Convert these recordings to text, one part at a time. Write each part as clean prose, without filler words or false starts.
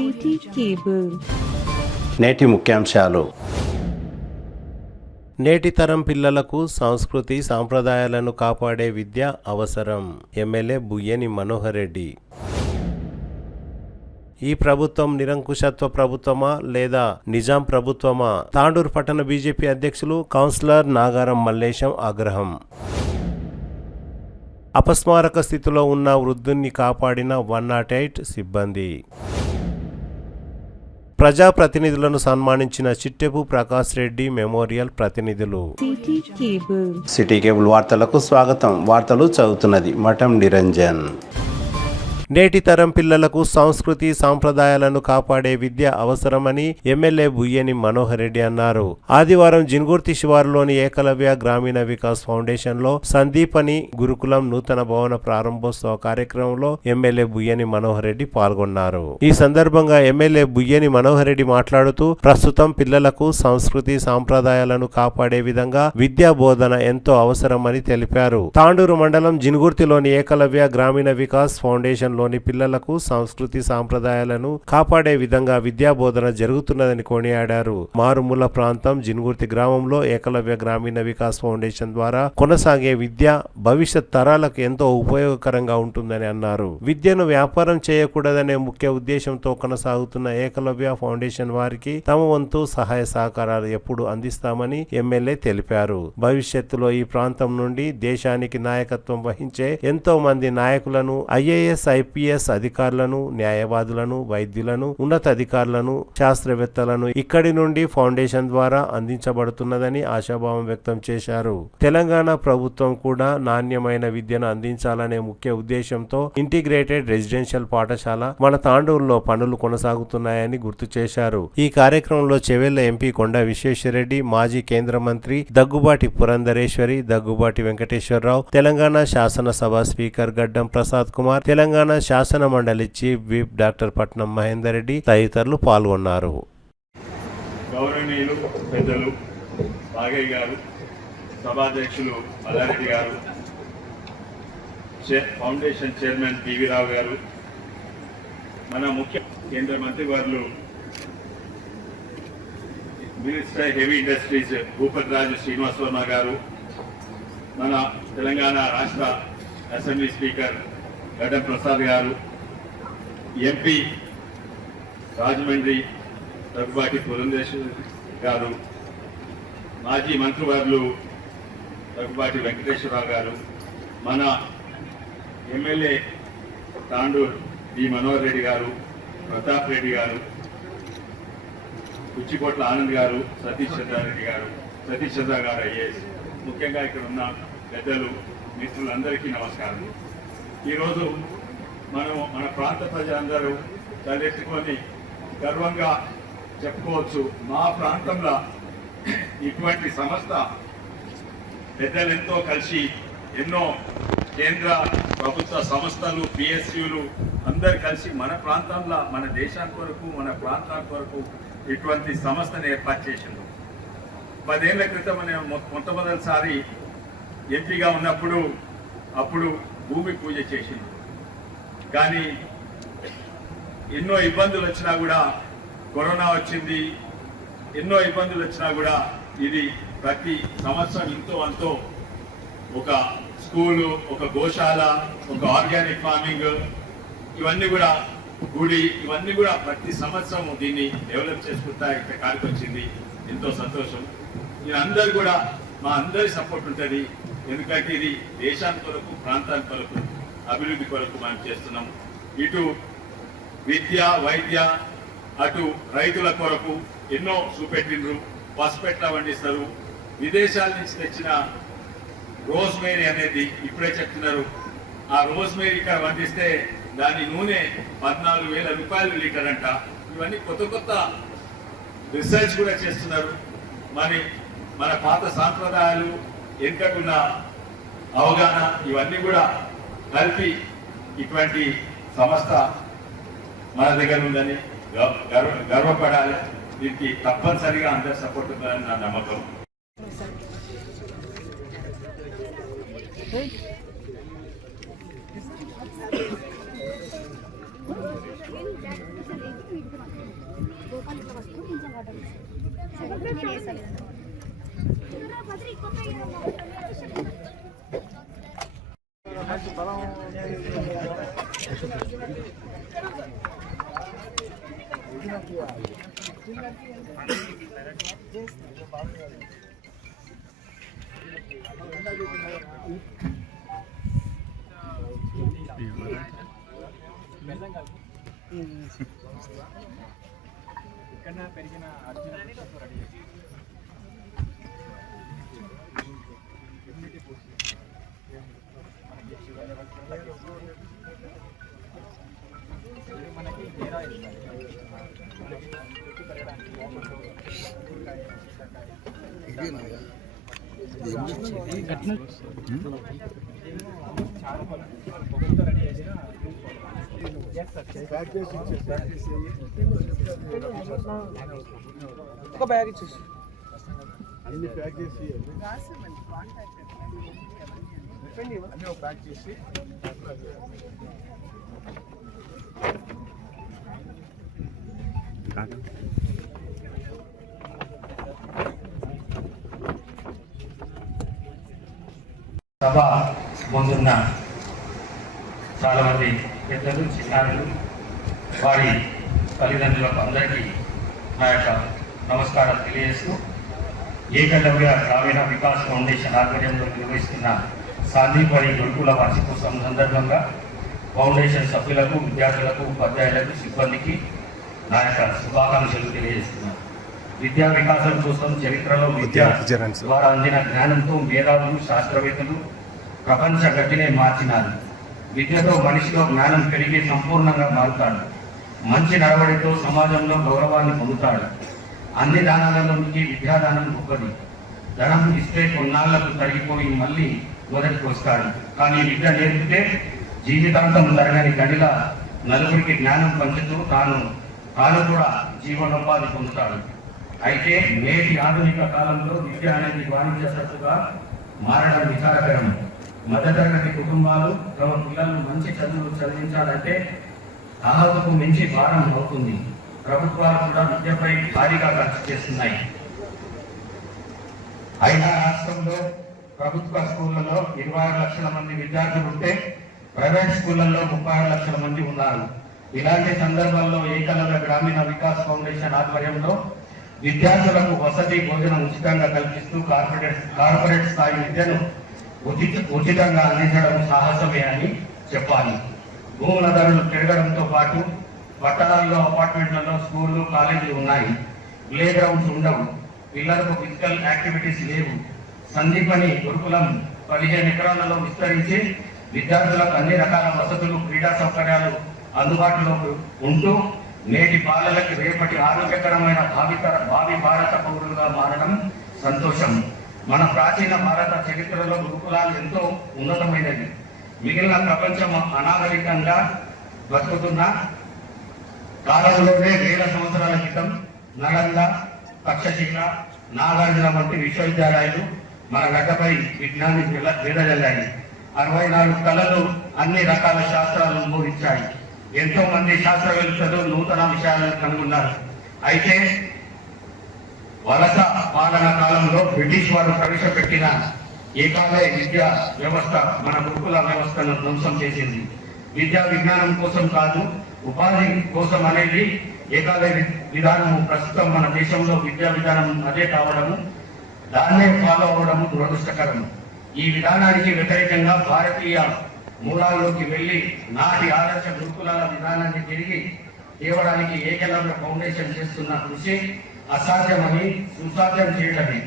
City cable. నేటి ముఖ్యాంశాలు. నేటి తరం పిల్లలకు సంస్కృతి సాంప్రదాయాలను కాపాడే విద్య అవసరం. ఎమ్మెల్యే బుయ్యని మనోహర్ రెడ్డి. ఈ ప్రభుత్వం నిరంకుశత్వ ప్రభుత్వమా లేదా నిజాం ప్రభుత్వమా? తాండూరు పట్టణ బీజేపీ అధ్యక్షులు కౌన్సిలర్ నాగారం మల్లేశం ఆగ్రహం. అపస్మారక స్థితిలో ఉన్న వృద్ధుణ్ణి కాపాడిన 108 సిబ్బంది. ప్రజాప్రతినిధులను సన్మానించిన చిట్టెపు ప్రకాష్ రెడ్డి మెమోరియల్ ప్రతినిధులు. సిటీ కేబుల్ వార్తలకు స్వాగతం. వార్తలు చదువుతున్నది మఠం నిరంజన్. నేటి తరం పిల్లలకు సంస్కృతి సాంప్రదాయాలను కాపాడే విద్య అవసరమని ఎమ్మెల్యే బుయ్యని మనోహర్ రెడ్డి అన్నారు. ఆదివారం జిన్గుర్తి శివారులోని ఏకలవ్య గ్రామీణ వికాస్ ఫౌండేషన్ లో సందీపని గురుకులం నూతన భవన ప్రారంభోత్సవ కార్యక్రమంలో ఎమ్మెల్యే బుయ్యని మనోహర్ రెడ్డి పాల్గొన్నారు. ఈ సందర్భంగా ఎమ్మెల్యే బుయ్యని మనోహర్ రెడ్డి మాట్లాడుతూ ప్రస్తుతం పిల్లలకు సంస్కృతి సాంప్రదాయాలను కాపాడే విధంగా విద్యా బోధన ఎంతో అవసరమని తెలిపారు. తాండూరు మండలం జిన్గుర్తిలోని ఏకలవ్య గ్రామీణ వికాస్ ఫౌండేషన్ లోని పిల్లలకు సంస్కృతి సాంప్రదాయాలను కాపాడే విధంగా విద్యా బోధన జరుగుతున్నదని కొనియాడారు. మారుమూల ప్రాంతం జిన్గుర్తి గ్రామంలో ఏకలవ్య గ్రామీణ వికాస్ ఫౌండేషన్ ద్వారా కొనసాగే విద్య భవిష్యత్ తరాలకు ఎంతో ఉపయోగకరంగా ఉంటుందని అన్నారు. విద్యను వ్యాపారం చేయకూడదనే ముఖ్య ఉద్దేశంతో కొనసాగుతున్న ఏకలవ్య ఫౌండేషన్ వారికి తమ వంతు సహాయ సహకారాలు ఎప్పుడు అందిస్తామని ఎమ్మెల్యే తెలిపారు. భవిష్యత్తులో ఈ ప్రాంతం నుండి దేశానికి నాయకత్వం వహించే ఎంతో మంది నాయకులను, ఐఏఎస్ ఐపీఎస్ అధికారులను, న్యాయవాదులను, వైద్యులను, ఉన్నతాధికారులను, శాస్త్రవేత్తలను ఇక్కడి నుండి ఫౌండేషన్ ద్వారా అందించబడుతున్నదని ఆశాభావం వ్యక్తం చేశారు. తెలంగాణ ప్రభుత్వం కూడా నాణ్యమైన విద్యను అందించాలనే ముఖ్య ఉద్దేశంతో ఇంటిగ్రేటెడ్ రెసిడెన్షియల్ పాఠశాల మన తాండూరులో పనులు కొనసాగుతున్నాయని గుర్తు చేశారు. ఈ కార్యక్రమంలో చెవెళ్ల ఎంపీ కొండ విశ్వేశ్వరరెడ్డి, మాజీ కేంద్ర మంత్రి దగ్గుబాటి పురంధరేశ్వరి, దగ్గుబాటి వెంకటేశ్వరరావు, తెలంగాణ శాసనసభ స్పీకర్ గడ్డం ప్రసాద్ కుమార్, తెలంగాణ శాసన మండలి చీఫ్ విప్ డాక్టర్ పట్నం మహేందర్ రెడ్డి తదితరులు పాల్గొన్నారు. గౌరవనీయులు పెద్దలు బాగయ్య గారు, సభాధ్యక్షులు మల్లారెడ్డి గారు, ఫౌండేషన్ చైర్మన్ పివి రావు గారు, మన ముఖ్య కేంద్ర మంత్రివర్యులు మినిస్టర్ హెవీ ఇండస్ట్రీస్ భూపతి రాజు శ్రీనివాస్ వర్మ గారు, మన తెలంగాణ రాష్ట్ర అసెంబ్లీ స్పీకర్ గడ్డం ప్రసాద్ గారు, ఎంపీ రాజమండ్రి దగ్గుబాటి పురంధేశ్వరి గారు, మాజీ మంత్రివర్యులు దగ్గుబాటి వెంకటేశ్వరరావు గారు, మన ఎమ్మెల్యే తాండూరు డి మనోహర్ రెడ్డి గారు, ప్రతాప్ రెడ్డి గారు, కుచ్చికోట్ల ఆనంద్ గారు, సతీష్ చంద్ర గారు ఐఏఎస్, ముఖ్యంగా ఇక్కడ ఉన్న పెద్దలు, మిత్రులందరికీ నమస్కారం. ఈరోజు మన ప్రాంత ప్రజలందరూ తలెత్తుకొని గర్వంగా చెప్పుకోవచ్చు, మా ప్రాంతంలో ఇటువంటి సంస్థ పెద్దలెంతో కలిసి ఎన్నో కేంద్ర ప్రభుత్వ సంస్థలు, పిఎస్యులు అందరు కలిసి మన ప్రాంతంలో, మన దేశానికి కొరకు, మన ప్రాంతాల కొరకు ఇటువంటి సంస్థను ఏర్పాటు చేసింది. 10 ఏళ్ల క్రితం నేను మొట్టమొదటిసారి ఎంపీగా ఉన్నప్పుడు అప్పుడు భూమి పూజ చేసింది. కానీ ఎన్నో ఇబ్బందులు వచ్చినా కూడా, కరోనా వచ్చింది, ఎన్నో ఇబ్బందులు వచ్చినా కూడా ఇది ప్రతి సంవత్సరం ఇంతో అంతో ఒక స్కూలు, ఒక గోశాల, ఒక ఆర్గానిక్ ఫార్మింగ్, ఇవన్నీ కూడా గుడి, ఇవన్నీ కూడా ప్రతి సంవత్సరం దీన్ని డెవలప్ చేసుకుంటా ఇక్కడ కాడికి వచ్చింది. ఎంతో సంతోషం. అందరు కూడా మా అందరి సపోర్ట్ ఉంటుంది. ఎందుకంటే ఇది దేశానికి కొరకు, ప్రాంతానికి కొరకు, అభివృద్ధి కొరకు మనం చేస్తున్నాం. ఇటు విద్య, వైద్య, అటు రైతుల కొరకు ఎన్నో చూపెట్టిండ్రు. పసుపెట్ల పండిస్తారు. విదేశాల నుంచి తెచ్చిన రోజ్మేరీ అనేది ఇప్పుడే చెప్తున్నారు. ఆ రోజ్మేరీ ఇక్కడ పండిస్తే దాని నూనె 14,000 రూపాయలు లీటర్ అంట. ఇవన్నీ కొత్త కొత్త రీసెర్చ్ కూడా చేస్తున్నారు. మన పాత సాంప్రదాయాలు, వెనుకకున్న అవగాహన, ఇవన్నీ కూడా కలిపి ఇటువంటి సంస్థ మన దగ్గర ఉందని గర్వపడాలి. దీనికి తప్పనిసరిగా అందరి సపోర్ట్ ఉందని నా నమ్మకం. ఇక్కడ పెరిగిన అర్జున రెడీ ఇమ్యూనిటీ బూస్ట్ మనకి హెయిర్ ఆయిల్ చాలా బొగ్గుతో రెడీ చేసిన ఒక బ్యాగ్ ఇచ్చేసి అన్ని ప్యాక్ చేసి అన్నీ ఒక ప్యాక్ చేసి సభ ముందున్న చాలా మంది పెద్దలు చిన్నారులు వారి తల్లిదండ్రులకు అందరికీ నా యొక్క నమస్కారాలు తెలియజేస్తూ ఏకలవ్య గ్రామీణ వికాస్ ఫౌండేషన్ ఆధ్వర్యంలో నిర్వహిస్తున్న సాందీపని గురుకుల వార్షికోత్సవం సందర్భంగా ఫౌండేషన్ సభ్యులకు విద్యార్థులకు ఉపాధ్యాయులకు సిబ్బందికి నా యొక్క శుభాకాంక్షలు తెలియజేస్తున్నాను. విద్యా వికాసం కోసం చరిత్రలో విద్య ద్వారా అందిన జ్ఞానంతో మేధావులు శాస్త్రవేత్తలు ప్రపంచ గతినే మార్చినారు. విద్యతో మనిషిలో జ్ఞానం పెరిగి సంపూర్ణంగా మారుతాడు. మంచి నడవడితో సమాజంలో గౌరవాన్ని పొందుతాడు. అన్ని దానాలలోనికి విద్యాదానం గొప్పది. ధనం ఇస్తే కొన్నాళ్లకు తరిగిపోయి మళ్ళీ మొదటికి వస్తాడు. కానీ విద్య నేర్పితే జీవితాంతం తరగని గడిలా నలుగురికి జ్ఞానం పంచుతూ తాను కూడా జీవనోపాధి పొందుతాడు. అయితే నేటి ఆధునిక కాలంలో విద్య అనేది వాణిజ్య సత్తుగా మారడం విచారకరం. మధ్యతరగతి కుటుంబాలు తమ పిల్లలను మంచి చదువులు చదివించాలంటే అర్హతకు మించి భారం అవుతుంది. ప్రభుత్వాలు కూడా విద్యపై భారీగా ఖర్చు చేస్తున్నాయి. అయినా రాష్ట్రంలో ప్రభుత్వ స్కూళ్లలో 26 లక్షల మంది విద్యార్థులు ఉంటే ప్రైవేట్ స్కూళ్లలో 36 లక్షల మంది ఉన్నారు. ఇలాంటి సందర్భాల్లో ఏకలవ్య గ్రామీణ వికాస్ ఫౌండేషన్ ఆధ్వర్యంలో విద్యార్థులకు వసతి భోజనం ఉచితంగా కల్పిస్తూ కార్పొరేట్ స్థాయి విద్యను ఉచితంగా అందించడం సాహసమే అని చెప్పాలి. భూముల ధరలు పెరగడంతో పాటు పట్టణాల్లో అపార్ట్మెంట్లలో స్కూళ్లు కాలేజీలు ఉన్నాయి. ప్లే గ్రౌండ్స్ ఉండవు. పిల్లలకు ఫిజికల్ యాక్టివిటీస్ లేవు. సందీపని గురుకులం 15 ఎకరాలలో విస్తరించి విద్యార్థులకు అన్ని రకాల వసతులు క్రీడా సౌకర్యాలు అందుబాటులో ఉంటూ నేటి బాలలకి రేపటి ఆరోగ్యకరమైన భావి భారత పౌరులుగా మారడం సంతోషం. మన ప్రాచీన భారత చరిత్రలో గురుకులాలు ఎంతో ఉన్నతమైనది. మిగిలిన ప్రపంచం అనాగరికంగా బతుకుతున్న కాలంలోనే వేల సంవత్సరాల క్రితం నలంద, తక్షశిల, నాగార్జున వంటి విశ్వవిద్యాలయాలు మన గడ్డపై విజ్ఞాన్ని వెదజల్లాయి. 64 కళలు అన్ని రకాల శాస్త్రాలను బోధించాయి. ఎంతో మంది శాస్త్రవేత్తలు నూతన విషయాలను కనుగొన్నారు. అయితే వలస పాలన కాలంలో బ్రిటిష్ వారు ప్రవేశపెట్టిన ఏకాలయ విద్యా వ్యవస్థ మన గురుకుల వ్యవస్థను ధ్వంసం చేసింది. విద్యా విజ్ఞానం కోసం కాదు, ఉపాధి కోసం అనేది ఏకాలయ విధానము ప్రస్తుతం మన దేశంలో విద్యా విధానం అదే కావడము, దాన్నే ఫాలో అవడము దురదృష్టకరం. ఈ విధానానికి వ్యతిరేకంగా భారతీయ మూలాల్లోకి వెళ్లి నాటి ఆదర్శ గురుకులాల విధానాన్ని తిరిగి తేవడానికి ఏకలవ్య ఫౌండేషన్ చేస్తున్న కృషి అసాధ్యమని సుసాధ్యం చేయడమే.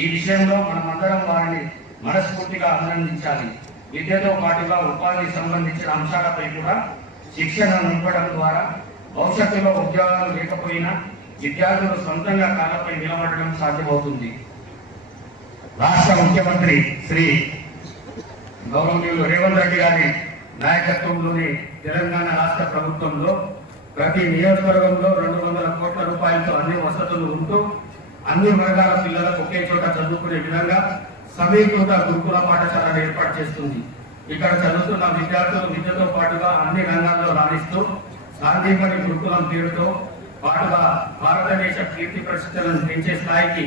ఈ విషయంలో మనమందరం వారిని మనస్ఫూర్తిగా అభినందించాలి. విద్యతో పాటుగా ఉపాధి సంబంధించిన అంశాలపై కూడా శిక్షణ నింపడం ద్వారా భవిష్యత్తులో ఉద్యోగాలు లేకపోయినా విద్యార్థులు సొంతంగా కాళ్ళపై నిలబడడం సాధ్యమవుతుంది. రాష్ట్ర ముఖ్యమంత్రి శ్రీ గౌరవనీయులు రేవంత్ రెడ్డి గారి నాయకత్వంలోని తెలంగాణ రాష్ట్ర ప్రభుత్వంలో ప్రతి నియోజకవర్గంలో 200 కోట్ల రూపాయలతో అన్ని వసతులు ఉంటూ అన్ని వర్గాల పిల్లలకు ఒకే చోట చదువుకునే విధంగా సమీకృత గురుకుల పాఠశాలను ఏర్పాటు చేస్తుంది. ఇక్కడ చదువుతున్న విద్యార్థులు విద్యతో పాటుగా అన్ని రంగాల్లో రాణిస్తూ గాంధీపని గురుకులం పేరుతో పాటుగా భారతదేశ కీర్తి ప్రతిష్టలను పెంచే స్థాయికి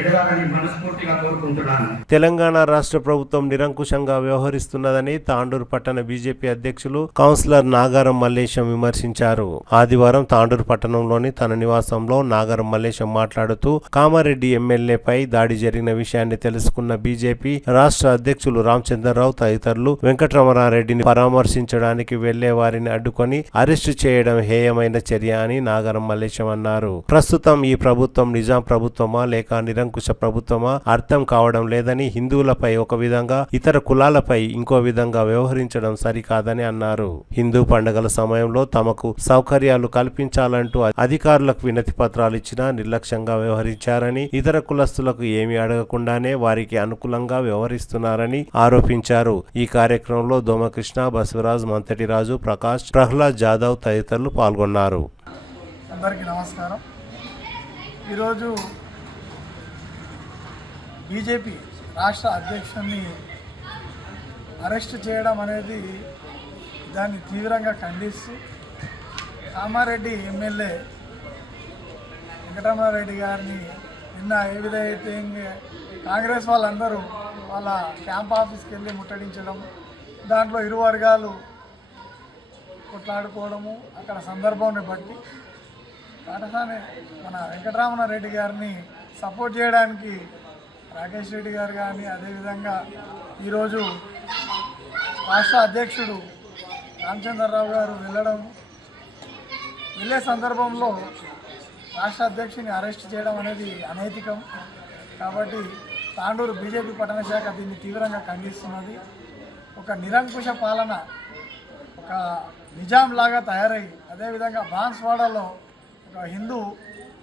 ఎదగాలని మనస్ఫూర్తిగా కోరుకుంటున్నాను. తెలంగాణ రాష్ట్ర ప్రభుత్వం నిరంకుశంగా వ్యవహరిస్తున్నదని తాండూరు పట్టణ బీజేపీ అధ్యక్షులు కౌన్సిలర్ నాగారం మల్లేశం విమర్శించారు. ఆదివారం తాండూరు పట్టణంలోని తన నివాసంలో నాగారం మల్లేశం మాట్లాడుతూ కామారెడ్డి ఎమ్మెల్యేపై దాడి జరిగిన విషయాన్ని తెలుసుకున్న బీజేపీ రాష్ట్ర అధ్యక్షులు రామచంద్రరావు తదితరులు వెంకటరమణారెడ్డిని పరామర్శించడానికి వెళ్లే వారిని అడ్డుకొని అరెస్టు చేయడం హేయమైన చర్య అని నాగారం మల్లేశం అన్నారు. ప్రస్తుతం ఈ ప్రభుత్వం నిజాం ప్రభుత్వమా లేక నిరంకుశ ప్రభుత్వమా అర్థం కావడం లేదని, హిందువులపై ఒక విధంగా ఇతర కులాలపై ఇంకో విధంగా వ్యవహరించడం సరికాదని అన్నారు. హిందూ పండుగల సమయంలో తమకు సౌకర్యాలు కల్పించాలంటూ అధికారులకు వినతి పత్రాలు ఇచ్చినా నిర్లక్ష్యంగా వ్యవహరించారని, ఇతర కులస్తులకు ఏమీ అడగకుండానే వారికి అనుకూలంగా వ్యవహరిస్తున్నారని ఆరోపించారు. ఈ కార్యక్రమంలో దోమకృష్ణ, బసవరాజ్, మంతటిరాజు, ప్రకాష్, ప్రహ్లాద్ జాదవ్ తదితరులు పాల్గొన్నారు. అందరికీ నమస్కారం. ఈరోజు బీజేపీ రాష్ట్ర అధ్యక్షుడిని అరెస్ట్ చేయడం అనేది దాన్ని తీవ్రంగా ఖండిస్తూ కామారెడ్డి ఎమ్మెల్యే వెంకటరమణారెడ్డి గారిని నిన్న ఏ విధంగా కాంగ్రెస్ వాళ్ళందరూ వాళ్ళ క్యాంప్ ఆఫీస్కి వెళ్ళి ముట్టడించడం, దాంట్లో ఇరు వర్గాలు కొట్లాడుకోవడము, అక్కడ సందర్భాన్ని బట్టి కాటసాని మన వెంకటరమణారెడ్డి గారిని సపోర్ట్ చేయడానికి రాకేష్ రెడ్డి గారు కానీ, అదేవిధంగా ఈరోజు రాష్ట్ర అధ్యక్షుడు రామచంద్రరావు గారు వెళ్ళే సందర్భంలో రాష్ట్ర అధ్యక్షుని అరెస్ట్ చేయడం అనేది అనైతికం. కాబట్టి తాండూరు బీజేపీ పట్టణ శాఖ దీన్ని తీవ్రంగా ఖండిస్తున్నది. ఒక నిరంకుశ పాలన, ఒక నిజాం లాగా తయారై, అదేవిధంగా బాన్స్వాడలో ఒక హిందూ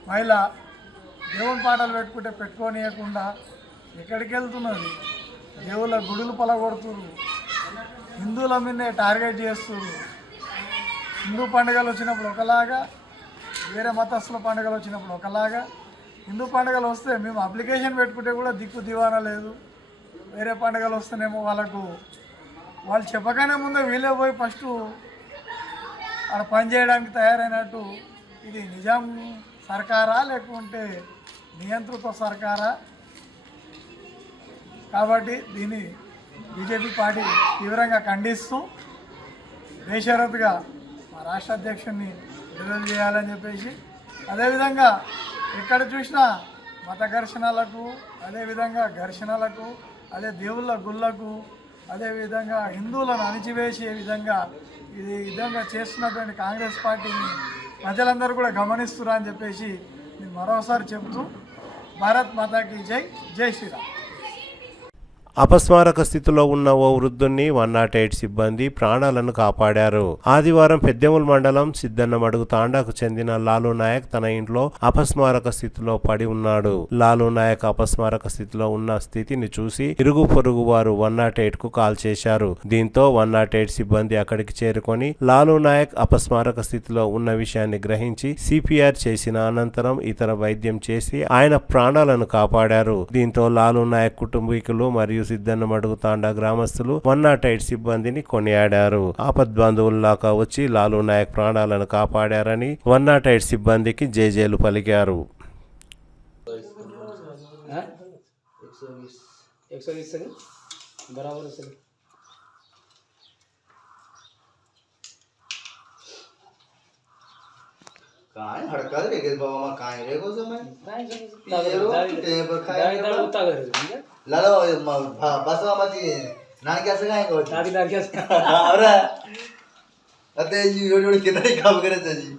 మహిళ దేవుని పాటలు పెట్టుకోనియకుండా ఎక్కడికి వెళ్తున్నది, దేవుళ్ళ గుడులు పలగొడుతున్నారు, హిందువుల మీదే టార్గెట్ చేస్తున్నారు. హిందూ పండుగలు వచ్చినప్పుడు ఒకలాగా, వేరే మతస్థుల పండుగలు వచ్చినప్పుడు ఒకలాగా. హిందూ పండుగలు వస్తే మేము అప్లికేషన్ పెట్టుకుంటే కూడా దిక్కు దివానా లేదు. వేరే పండుగలు వస్తేనేమో వాళ్ళు చెప్పగానే ముందే వీళ్ళే పోయి ఫస్ట్ అక్కడ పని చేయడానికి తయారైనట్టు. ఇది నిజాం సర్కారా లేకుంటే నియంత్రిత సర్కారా? కాబట్టి దీన్ని బీజేపీ పార్టీ తీవ్రంగా ఖండిస్తూ బేషరతుగా మా రాష్ట్ర అధ్యక్షుడిని విడుదల చేయాలని చెప్పేసి, అదేవిధంగా ఎక్కడ చూసినా మత ఘర్షణలకు, అదేవిధంగా ఘర్షణలకు, అదే దేవుళ్ళ గుళ్ళకు, అదేవిధంగా హిందువులను అణిచివేసే విధంగా ఇది విధంగా చేస్తున్నటువంటి కాంగ్రెస్ పార్టీని ప్రజలందరూ కూడా గమనిస్తురా అని చెప్పేసి నేను మరోసారి చెబుతూ, భారత్ మాతాకి జై, జై శ్రీరామ్. అపస్మారక స్థితిలో ఉన్న ఓ వృద్ధుణ్ణి 108 సిబ్బంది ప్రాణాలను కాపాడారు. ఆదివారం పెద్దెముల్ మండలం సిద్దన్నమడుగు తాండాకు చెందిన లాలు నాయక్ తన ఇంట్లో అపస్మారక స్థితిలో పడి ఉన్నాడు. లాలు నాయక్ అపస్మారక స్థితిలో ఉన్న స్థితిని చూసి ఇరుగు పొరుగు వారు 108కు కాల్ చేశారు. దీంతో 108 సిబ్బంది అక్కడికి చేరుకొని లాలు నాయక్ అపస్మారక స్థితిలో ఉన్న విషయాన్ని గ్రహించి సిపిఆర్ చేసిన అనంతరం ఇతర వైద్యం చేసి ఆయన ప్రాణాలను కాపాడారు. దీంతో లాలు నాయక్ కుటుంబీకులు మరియు సిద్దన్నమడుగు తాండా గ్రామస్తులు 108 సిబ్బందిని కొనియాడారు. ఆపద్బంధువుల్లాగా వచ్చి లాలు నాయక్ ప్రాణాలను కాపాడారని 108 సిబ్బందికి జేజేలు పలికారు. 120 बराबर है सर। काय हडकाल रे गेल बाबा मा काय रे गो समय काय दाई उता घर म्हणजे लालो बसवा माती नानक्या असं काय गो दादी दारक्या अरे आता जी एवढे किती काम करत जी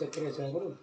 चक्कर याच्या बरोबर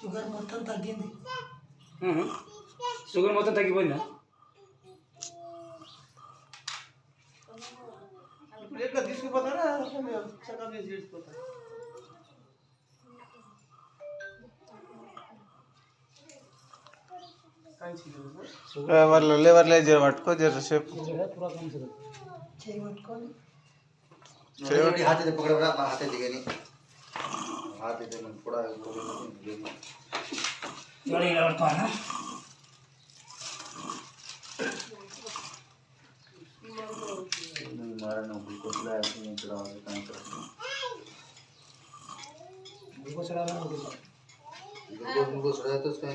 షుగర్ మొత్తం తగ్గింది. షుగర్ మొత్తం తగ్గిపోయిందా? ఎట్లా తీసుకుపోతారా సగం చేసి తీసుకుపోతారా? లేవర్లే జర పట్టుకో జర సేపు हाथ से पकड़ रहा हाथ से दिखे नहीं हाथ से मन थोड़ा जोड़ी लड़ता है ना मारा ना बिल्कुल चला नहीं चला काम कर बिल्कुल चला ना बिल्कुल चला तो उसका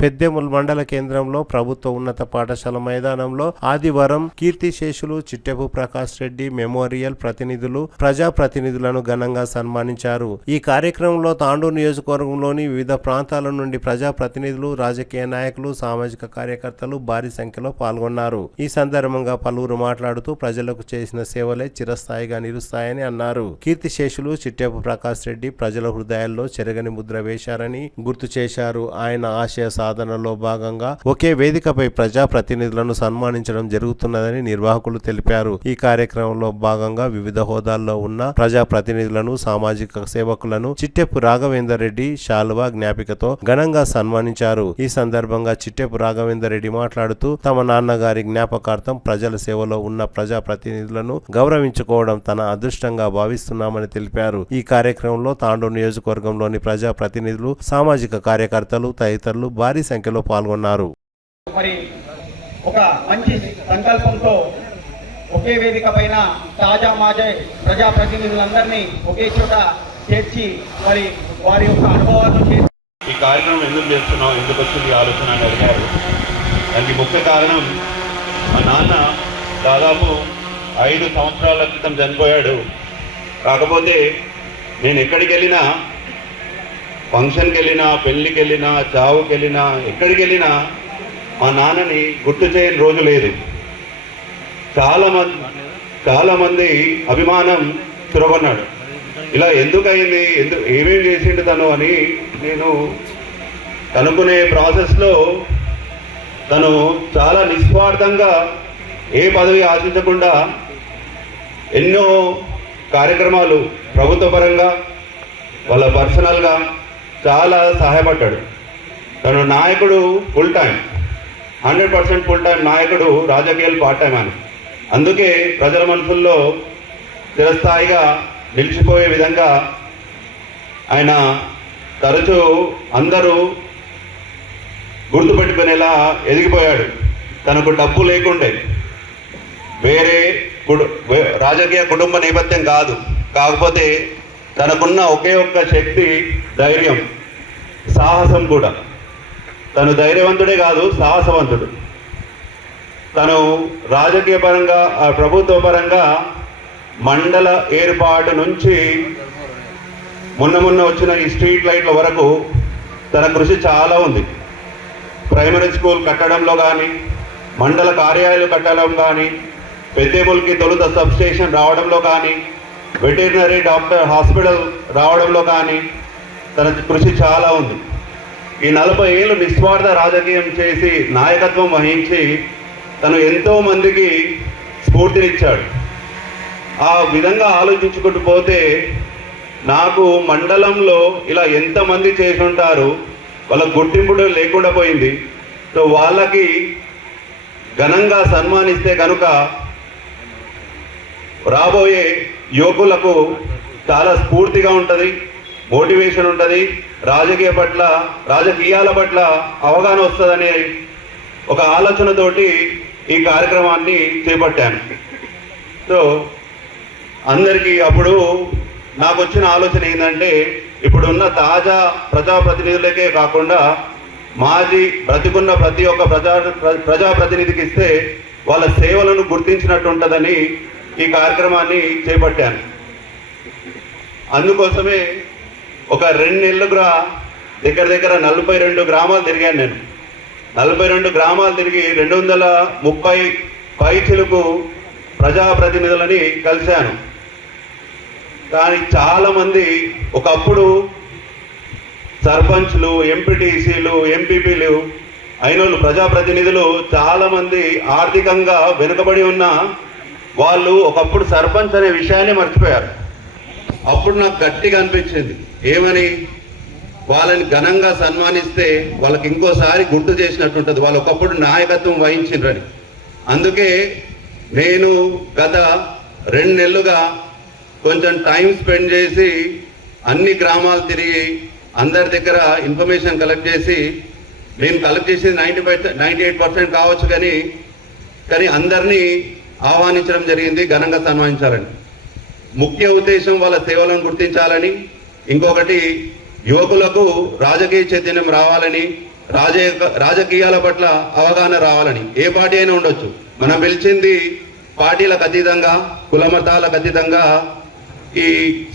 పెద్దెముల్ మండల కేంద్రంలో ప్రభుత్వ ఉన్నత పాఠశాల మైదానంలో ఆదివారం కీర్తిశేషులు చిట్టెపు ప్రకాష్ రెడ్డి మెమోరియల్ ప్రతినిధులు ప్రజాప్రతినిధులను ఘనంగా సన్మానించారు. ఈ కార్యక్రమంలో తాండూరు నియోజకవర్గంలోని వివిధ ప్రాంతాల నుండి ప్రజాప్రతినిధులు, రాజకీయ నాయకులు, సామాజిక కార్యకర్తలు భారీ సంఖ్యలో పాల్గొన్నారు. ఈ సందర్భంగా పలువురు మాట్లాడుతూ ప్రజలకు చేసిన సేవలే చిరస్థాయిగా నిలుస్తాయని అన్నారు. కీర్తిశేషులు చిట్టెపు ప్రకాష్ రెడ్డి ప్రజల హృదయాల్లో చెరగని ముద్ర వేశారని గుర్తు చేశారు. ఆయన ఆశయ సాధనలో భాగంగా ఒకే వేదికపై ప్రజాప్రతినిధులను సన్మానించడం జరుగుతున్నదని నిర్వాహకులు తెలిపారు. ఈ కార్యక్రమంలో భాగంగా వివిధ హోదాల్లో ఉన్న ప్రజాప్రతినిధులను, సామాజిక సేవకులను చిట్టెపు రాఘవేందర్ రెడ్డి శాలువా జ్ఞాపికతో ఘనంగా సన్మానించారు. ఈ సందర్భంగా చిట్టెపు రాఘవేందర్ రెడ్డి మాట్లాడుతూ తమ నాన్నగారి జ్ఞాపకార్థం ప్రజల సేవలో ఉన్న ప్రజాప్రతినిధులను గౌరవించుకోవడం తన అదృష్టంగా భావిస్తున్నామని తెలిపారు. ఈ కార్యక్రమంలో తాండూరు నియోజకవర్గంలోని ప్రజాప్రతినిధులు, సామాజిక కార్యకర్తలు తదితరులు భారీ సంఖ్యలో పాల్గొన్నారు. మరి ఒక మంచి సంకల్పంతో ఒకే వేదిక పైన తాజా మాజా ప్రజాప్రతినిధులందరినీ ఒకే చోట చేర్చి మరి వారి యొక్క అనుభవాలను ఈ కార్యక్రమం ఎందుకు చేస్తున్నాం, ఎందుకు వచ్చింది ఆలోచన అని అడిగారు. దానికి ముఖ్య కారణం మా నాన్న దాదాపు 5 సంవత్సరాల క్రితం చనిపోయాడు. కాకపోతే నేను ఎక్కడికి వెళ్ళినా, ఫంక్షన్కి వెళ్ళినా, పెళ్ళికి వెళ్ళినా, చావుకి వెళ్ళినా, ఎక్కడికి వెళ్ళినా మా నాన్నని గుర్తు చేయని రోజు లేదు. చాలామంది అభిమానం చురగొన్నాడు. ఇలా ఎందుకు అయింది, ఏమేమి చేసిండు తను అని నేను కనుక్కునే ప్రాసెస్లో తను చాలా నిస్వార్థంగా ఏ పదవి ఆశించకుండా ఎన్నో కార్యక్రమాలు ప్రభుత్వ పరంగా వాళ్ళ పర్సనల్గా చాలా సహాయపడ్డాడు. తను నాయకుడు ఫుల్ టైం, 100% ఫుల్ టైం నాయకుడు, రాజకీయాలు పార్ట్ టైం అని. అందుకే ప్రజల మనసుల్లో చిరస్థాయిగా నిలిచిపోయే విధంగా ఆయన తరచూ అందరూ గుర్తుపెట్టుకునేలా ఎదిగిపోయాడు. తనకు డబ్బు లేకుండే, వేరే రాజకీయ కుటుంబ నేపథ్యం కాదు, కాకపోతే తనకున్న ఒకే ఒక్క శక్తి ధైర్యం, సాహసం కూడా. తను ధైర్యవంతుడే కాదు, సాహసవంతుడు. తను రాజకీయ పరంగా, ప్రభుత్వ పరంగా మండల ఏర్పాటు నుంచి మొన్న వచ్చిన ఈ స్ట్రీట్ లైట్ల వరకు తన కృషి చాలా ఉంది. ప్రైమరీ స్కూల్ కట్టడంలో కానీ, మండల కార్యాలయాలు కట్టడం కానీ, పెద్దేముల్కి తొలుత సబ్ స్టేషన్ రావడంలో కానీ, వెటర్నరీ డాక్టర్ హాస్పిటల్ రావడంలో కానీ తన కృషి చాలా ఉంది. ఈ 40 ఏళ్ళు నిస్వార్థ రాజకీయం చేసి నాయకత్వం వహించి తను ఎంతో మందికి స్ఫూర్తినిచ్చాడు. ఆ విధంగా ఆలోచించుకుంటూ పోతే నాకు మండలంలో ఇలా ఎంతమంది చేసి ఉంటారు, వాళ్ళ గుర్తింపు లేకుండా పోయింది. సో వాళ్ళకి ఘనంగా సన్మానిస్తే కనుక రాబోయే యువకులకు చాలా స్ఫూర్తిగా ఉంటుంది. మోటివేషన్ ఉంటుంది, రాజకీయాల పట్ల అవగాహన వస్తుందనే ఒక ఆలోచనతోటి ఈ కార్యక్రమాన్ని చేపట్టాను. సో అందరికీ అప్పుడు నాకు వచ్చిన ఆలోచన ఏంటంటే, ఇప్పుడున్న తాజా ప్రజాప్రతినిధులకే కాకుండా బ్రతికున్న ప్రతి ఒక్క ప్రజాప్రతినిధికి ఇస్తే వాళ్ళ సేవలను గుర్తించినట్టు ఉంటుందని ఈ కార్యక్రమాన్ని చేపట్టాను. అందుకోసమే ఒక 2 నెలలుగా దగ్గర 42 గ్రామాలు తిరిగాను. నేను 42 గ్రామాలు తిరిగి 230 పైచిలకు ప్రజాప్రతినిధులని కలిశాను. కానీ చాలామంది ఒకప్పుడు సర్పంచ్లు, ఎంపీటీసీలు, ఎంపీపీలు అయినోళ్ళు ప్రజాప్రతినిధులు చాలామంది ఆర్థికంగా వెనుకబడి ఉన్న వాళ్ళు ఒకప్పుడు సర్పంచ్ అనే విషయాన్ని మర్చిపోయారు. అప్పుడు నాకు గట్టిగా అనిపించింది, ఏమని, వాళ్ళని ఘనంగా సన్మానిస్తే వాళ్ళకి ఇంకోసారి గుర్తు చేసినట్టు ఉంటుంది, వాళ్ళు ఒకప్పుడు నాయకత్వం వహించిండ్రని. అందుకే నేను గత 2 నెలలుగా కొంచెం టైం స్పెండ్ చేసి అన్ని గ్రామాలు తిరిగి అందరి దగ్గర ఇన్ఫర్మేషన్ కలెక్ట్ చేసి, నేను కలెక్ట్ చేసేది 98% కావచ్చు, కానీ అందరినీ ఆహ్వానించడం జరిగింది ఘనంగా సన్మానించాలని. ముఖ్య ఉద్దేశం వాళ్ళ సేవలను గుర్తించాలని, ఇంకొకటి యువకులకు రాజకీయ చైతన్యం రావాలని, రాజకీయాల పట్ల అవగాహన రావాలని. ఏ పార్టీ అయినా ఉండొచ్చు, మనం పిలిచింది పార్టీలకు అతీతంగా, కులమతాలకు అతీతంగా ఈ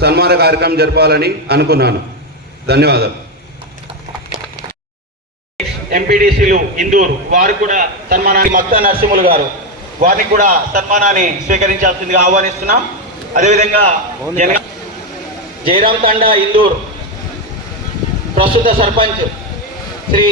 సన్మాన కార్యక్రమం జరపాలని అనుకున్నాను. ధన్యవాదాలు. ఎంపీడీసీలు ఇందూరు వారు కూడా సన్మానాన్ని, మొత్తం నరసింహులు గారు వారిని కూడా సన్మానాన్ని స్వీకరించాల్సిందిగా ఆహ్వానిస్తున్నాం. అదేవిధంగా జయరాం తండా ఇందూరు ప్రస్తుత సర్పంచ్ శ్రీ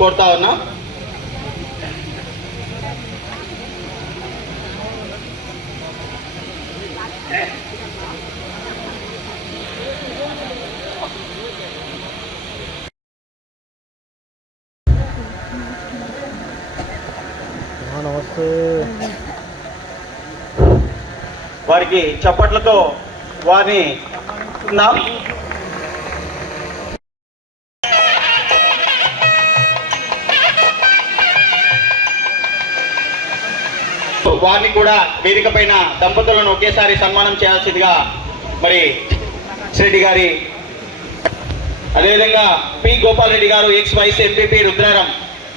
కోరుతా ఉన్నా. వారికి చప్పట్లతో వారిని వారిని కూడా వేదిక పైన దంపతులను ఒకేసారి సన్మానం చేయాల్సిందిగా మరి రెడ్డి గారి, అదేవిధంగా పి గోపాల్ రెడ్డి గారు ఎక్స్ వైస్ ఎంపీపీ రుద్రారం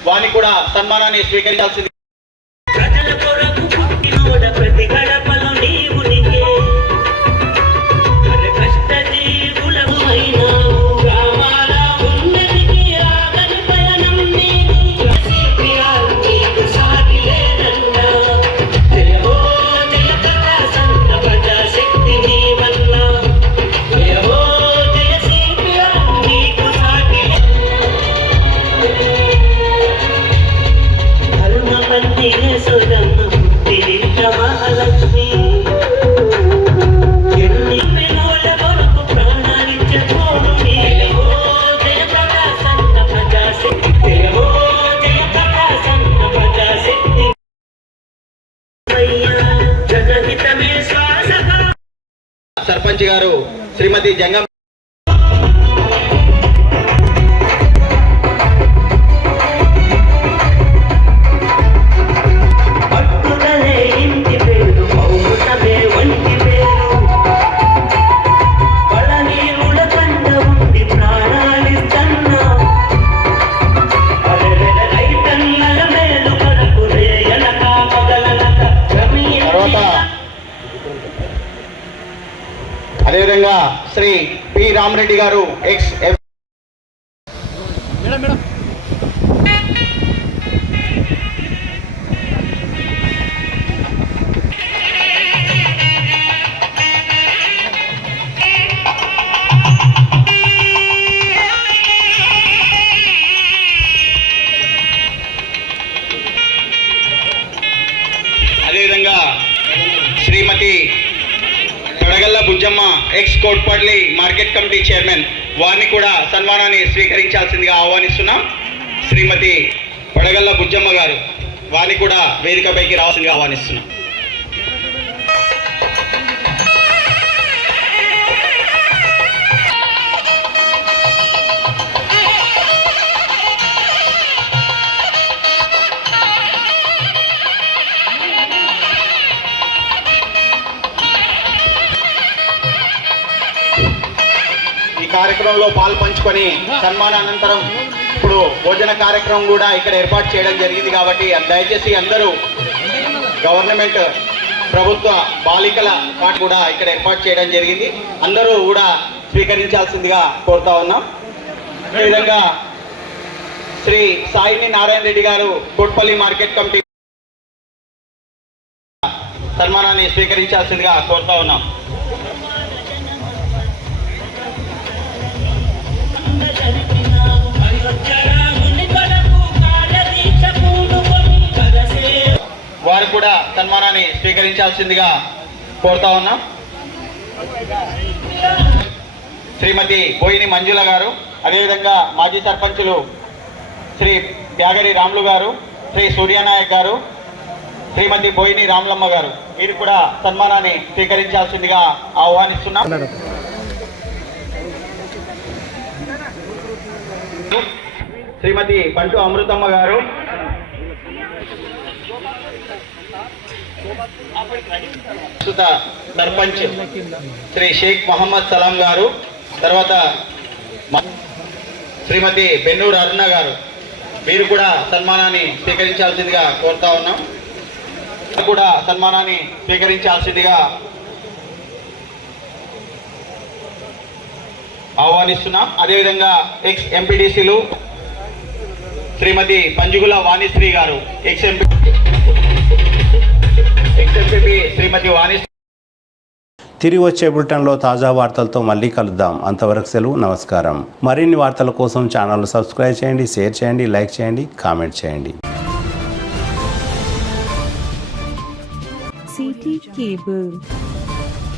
వారిని కూడా సన్మానాన్ని స్వీకరించాల్సింది. సర్పంచ్ గారు శ్రీమతి జంగం అదేవిధంగా శ్రీ పి రామరెడ్డి గారు ఎక్స్ అదేవిధంగా Shrimati Todagalla Bujjamma ex Kotpalli market committee chairman వారిని కూడా సన్మానాన్ని స్వీకరించాల్సిందిగా ఆహ్వానిస్తున్నాం. శ్రీమతి తొడగల్ల బుజ్జమ్మ గారు వారిని కూడా వేదికపైకి రావాల్సిందిగా ఆహ్వానిస్తున్నాం. కార్యక్రమంలో పాల్పంచుకొని సన్మానానంతరం ఇప్పుడు భోజన కార్యక్రమం కూడా ఇక్కడ ఏర్పాటు చేయడం జరిగింది. కాబట్టి దయచేసి అందరూ గవర్నమెంట్ ప్రభుత్వ బాలికల పాట కూడా ఇక్కడ ఏర్పాటు చేయడం జరిగింది. అందరూ కూడా స్వీకరించాల్సిందిగా కోరుతా ఉన్నాం. అదేవిధంగా శ్రీ సాయిని నారాయణ రెడ్డి గారు కోట్పల్లి మార్కెట్ కమిటీ సన్మానాన్ని స్వీకరించాల్సిందిగా కోరుతా ఉన్నాం. వారు కూడా సన్మానాన్ని స్వీకరించాల్సిందిగా కోరుతా ఉన్నాం. శ్రీమతి బోయిని మంజుల గారు, అదేవిధంగా మాజీ సర్పంచులు శ్రీ త్యాగరి రాములు గారు, శ్రీ సూర్యనాయక్ గారు, శ్రీమతి బోయిని రాములమ్మ గారు వీరు కూడా సన్మానాన్ని స్వీకరించాల్సిందిగా ఆహ్వానిస్తున్నాం. శ్రీమతి బంటు అమృతమ్మ గారు, ప్రస్తుత సర్పంచ్ శ్రీ షేక్ మొహమ్మద్ సలాం గారు, తర్వాత శ్రీమతి బెన్నూరు అరుణ గారు వీరు కూడా సన్మానాన్ని స్వీకరించాల్సిందిగా కోరుతా ఉన్నాం. కూడా సన్మానాన్ని స్వీకరించాల్సిందిగా ఆహ్వానిస్తున్నాం. అదేవిధంగా ఎక్స్ ఎంపీడీసీలు శ్రీమతి పంజుగుల వాణిశ్రీ గారు, ఎక్స్ ఎంపీపీ శ్రీమతి వాణిశ్రీ. తిరిగి వచ్చే బులెటిన్లో తాజా వార్తలతో మళ్ళీ కలుద్దాం. అంతవరకు సెలవు, నమస్కారం. మరిన్ని వార్తల కోసం ఛానల్ సబ్స్క్రైబ్ చేయండి, షేర్ చేయండి, లైక్ చేయండి, కామెంట్ చేయండి. City cable.